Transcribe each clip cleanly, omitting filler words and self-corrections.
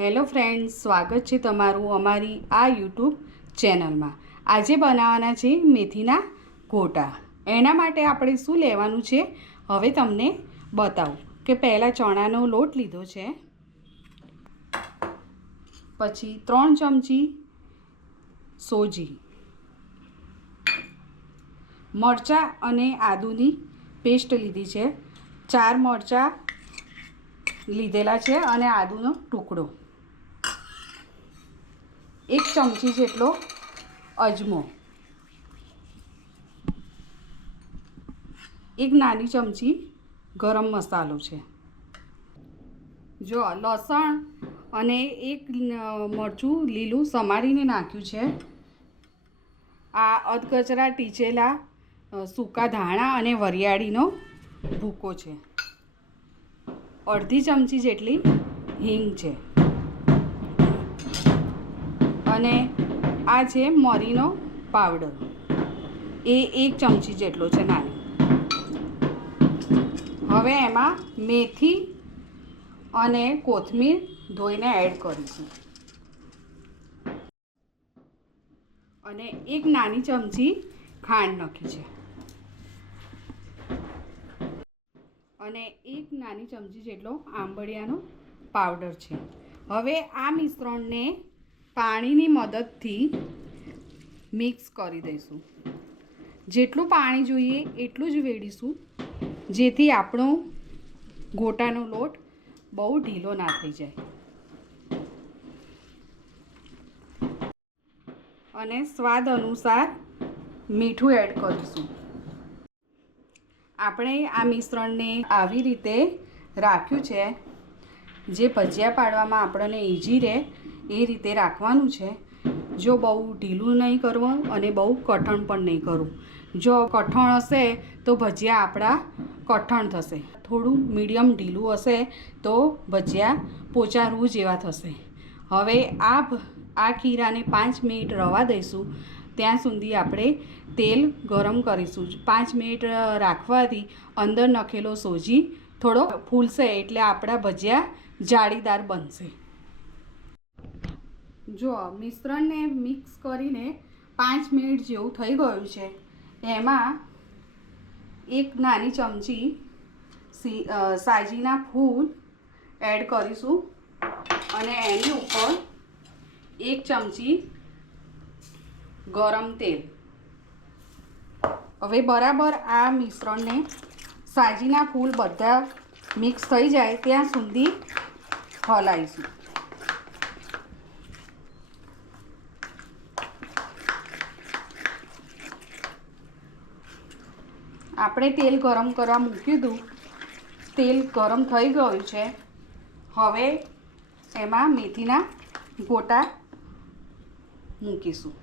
Hello friends, સ્વાગત છે તમારું અમારી આ યુટ્યુબ ચેનલમાં। આજે બનાવવાના છે મેથીના ગોટા। એના માટે આપણે શું લેવાનું છે હવે તમને બતાવું કે પહેલાં ચણાનો લોટ લીધો છે, પછી 3 ચમચી સોજી, મરચાં અને આદુની પેસ્ટ લીધી છે, 4 મરચાં લીધેલા છે અને આદુનો ટુકડો, 1 ચમચી જેટલો અજમો, 1 નાની ચમચી ગરમ મસાલો છે। જો લસણ અને 1 મરચું લીલું સમારીને નાખ્યું છે। આ અધકચરા ટીચેલા સૂકા ધાણા અને વરિયાળીનો ભૂકો છે, અડધી ચમચી જેટલી હિંગ છે અને આ છે મરીનો પાવડર, એ 1 ચમચી જેટલો છે નાની। હવે એમાં મેથી અને કોથમીર ધોઈને એડ કરીશું અને 1 નાની ચમચી ખાંડ નાખી છે અને 1 નાની ચમચી જેટલો આંબળિયાનો પાવડર છે। હવે આ મિશ્રણને પાણીની મદદથી મિક્સ કરી દઈશું। જેટલું પાણી જોઈએ એટલું જ વેડીશું, જેથી આપણો ગોટાનો લોટ બહુ ઢીલો ના થઈ જાય। અને સ્વાદ અનુસાર મીઠું એડ કરીશું। આપણે આ મિશ્રણને આવી રીતે રાખ્યું છે, જે ભજીયા પાડવામાં આપણને ઇઝી રહે એ રીતે રાખવાનું છે। જો બહુ ઢીલું નહીં કરવું અને બહુ કઠણ પણ નહીં કરવું। જો કઠણ હશે તો ભજીયા આપણા કઠણ થશે, થોડું મીડિયમ ઢીલું હશે તો ભજીયા પોચા રૂ જેવા થશે। હવે આ ખીરાને 5 મિનિટ રવા દઈશું, ત્યાં સુધી આપણે તેલ ગરમ કરીશું। 5 મિનિટ રાખવાથી અંદર નાખેલો સોજી થોડો ફૂલશે એટલે આપણા ભજીયા જાળીદાર બનશે। જો મિશ્રણને મિક્સ કરીને 5 મિનિટ જેવું થઈ ગયું છે, એમાં 1 નાની ચમચી સાજીના ફૂલ એડ કરીશું અને એની ઉપર 1 ચમચી ગરમ તેલ। હવે બરાબર આ મિશ્રણને સાજીના ફૂલ બધા મિક્સ થઈ જાય ત્યાં સુધી હલાવીશું। આપણે તેલ ગરમ કરવા મૂક્યું હતું, તેલ ગરમ થઈ ગયું છે। હવે એમાં મેથીના ગોટા મૂકીશું।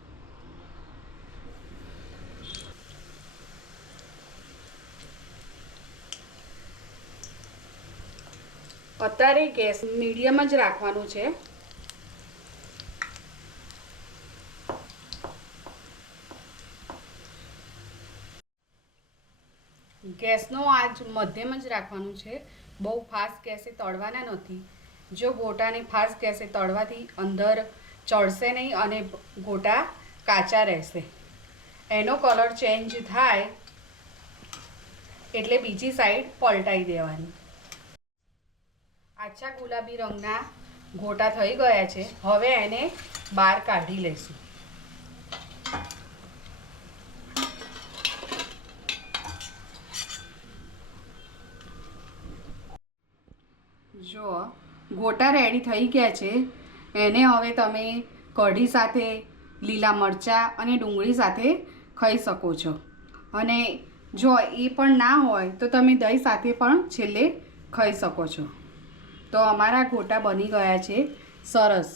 અત્યારે ગેસ મીડિયમ જ રાખવાનું છે। ગેસનો આજ મધ્યમ જ રાખવાનું છે, બહુ ફાસ્ટ ગેસે તળવાના નથી। જો ગોટાને ફાસ્ટ ગેસે તળવાથી અંદર ચડશે નહીં અને ગોટા કાચા રહેશે। એનો કલર ચેન્જ થાય એટલે બીજી સાઈડ પલટાઈ દેવાની। આછા ગુલાબી રંગના ગોટા થઈ ગયા છે, હવે એને બહાર કાઢી લઈશું। જો ગોટા રેડી થઈ ગયા છે, એને હવે તમે કઢી સાથે, લીલા મરચાં અને ડુંગળી સાથે ખાઈ શકો છો। અને જો એ પણ ના હોય તો તમે દહીં સાથે પણ છેલ્લે ખાઈ શકો છો। તો અમારા ગોટા બની ગયા છે સરસ।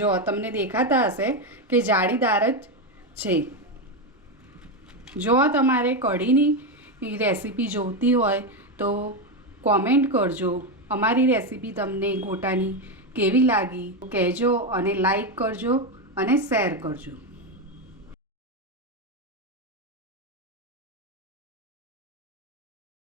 જો તમને દેખાતા હશે કે જાળીદાર જ છે। જો તમારે કઢીની રેસીપી જોઈતી હોય તો કોમેન્ટ કરજો। અમારી રેસીપી તમને ગોટાની કેવી લાગી કહેજો અને લાઈક કરજો અને શેર કરજો।